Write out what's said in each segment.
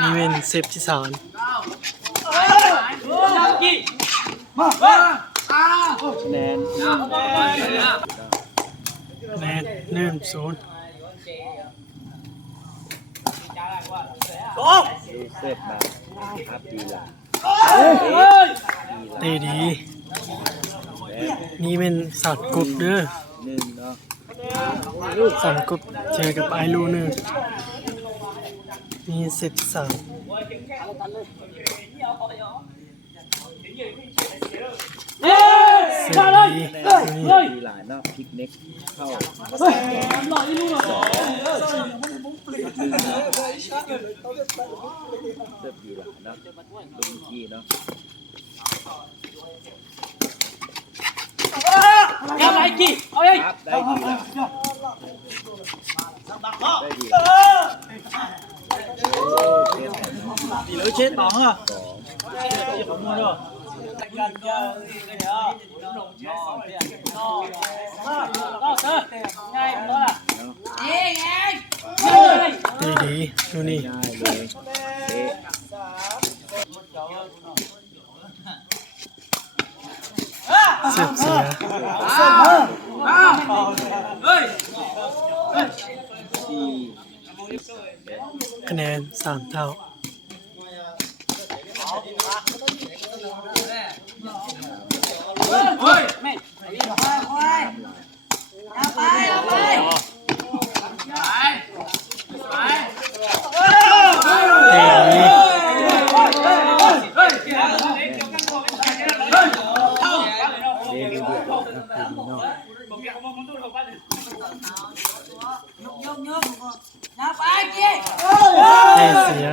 นี่เป็นเซฟที่สามแนน แนน1-0ดูเซฟมาครับดีละ เตะดีนี่เป็นสัตว์กบเด้อ หนึ่งเนาะ สัตว์กบเจอกับไอรูนึงนี่เซฟที่สามเซฟดีนี่ ดีหลายเนาะพลิกเน็กเข้าเซฟดีหลายเนาะลุงกี้เนาะครับได้ดีละได้ดีละ你留钱挡啊！ สอง 好摸着。เตะดีดูนี่ ง่ายเลยเอ๊ะ เสียบเสีย สี่ คะแนน3 เท่าเตะดีเล่นดูเดือดนะคุณเนาะ เตะเสีย เ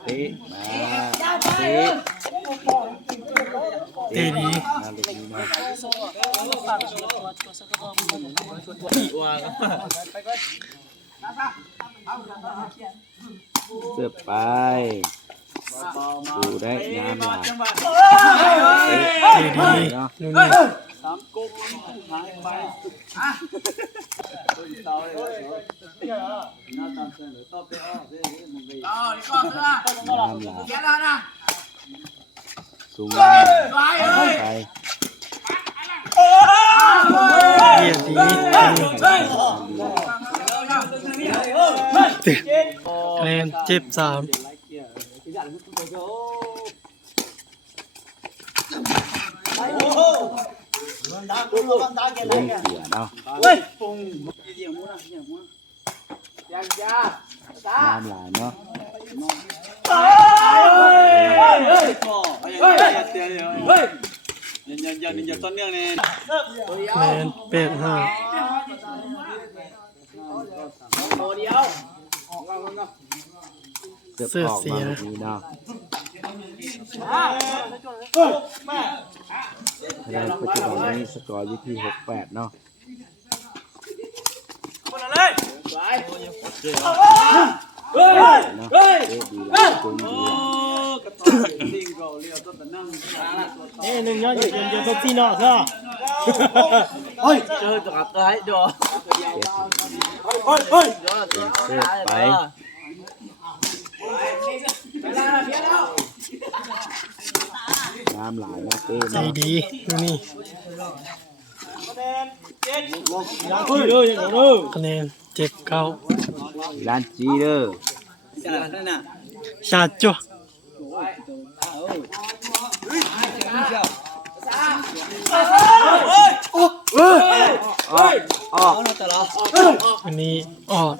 ตะมาเตะ เตะดี มาลูกนี้มาเสิร์ฟไปดูได้งามหลาย เตะดีดูนี่งามหลายสูงไป เยียดดีคะแนนเจ็บ3เล่นเสียเนาะงามหลายเนาะ 人家当亮呢。 คะแนน8-5เสิร์ฟออกมาลูกนี้เนาะคะแนนปัจจุบันนี้สกอร์อยู่ที่6-8เนาะ เนาะเอ๊ะดีแล้วคุณดีแล้ว 人家都进了是吧？哎，这个都还多。 เสิร์ฟไปน้ำหลายนะเต้ ใจ เนาะ ดีดูนี่คะแนน7-9ร้านจีเด้อ ชาจ้ะอันนี้ออก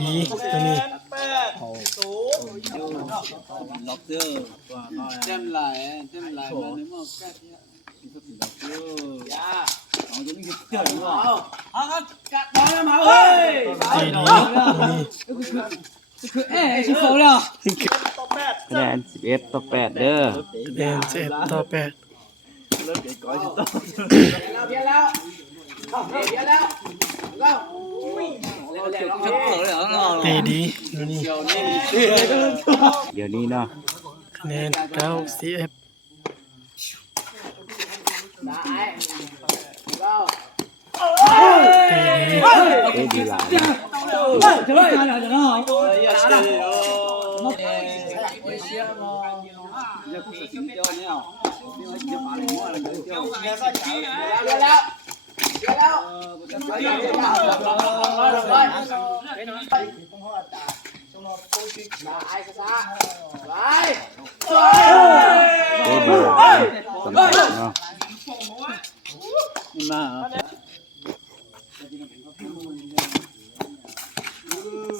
ดีตัวนี้ Đem lại mà nếu mà cắt thì có thể đọc chưa? Dạ. Nó giống như cái đúng không? Cắt đó em hả ơi. ใจดีตัวนี้ Ê, chú phố nào? คะแนน11-8เด้อ คะแนน11-8 เตะดีดูนี่ เดี๋ยวนี้เนาะ คะแนน9 CF เตะดี เตะดีหลาย เตะดีหลายสำคัญเนาะ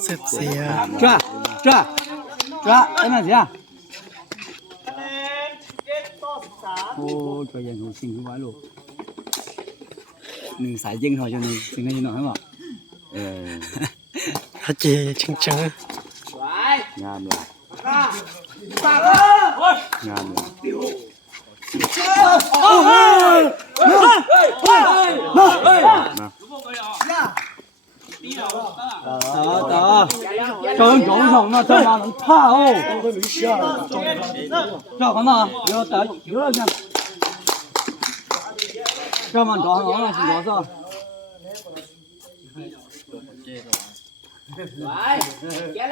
เสร็จเสีย จ้าไอ้นั่นสิอ่ะโอ้ตัวใหญ่ของสิ่งที่ว่าลูกหนึ่งสายยิงเขาจะหนึ่งสิ่งที่หน่อยให้บอก ถ้าเจจัง งามหลายงามหลายนะ 这种上那这哪能怕哦？这看那要带有了先，这嘛找上那是多少？ ได้เสีย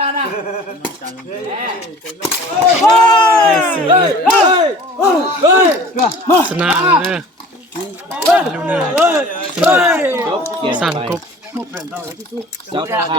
ชนะเลยนะลูเนอร์สั่นกบ เจ้า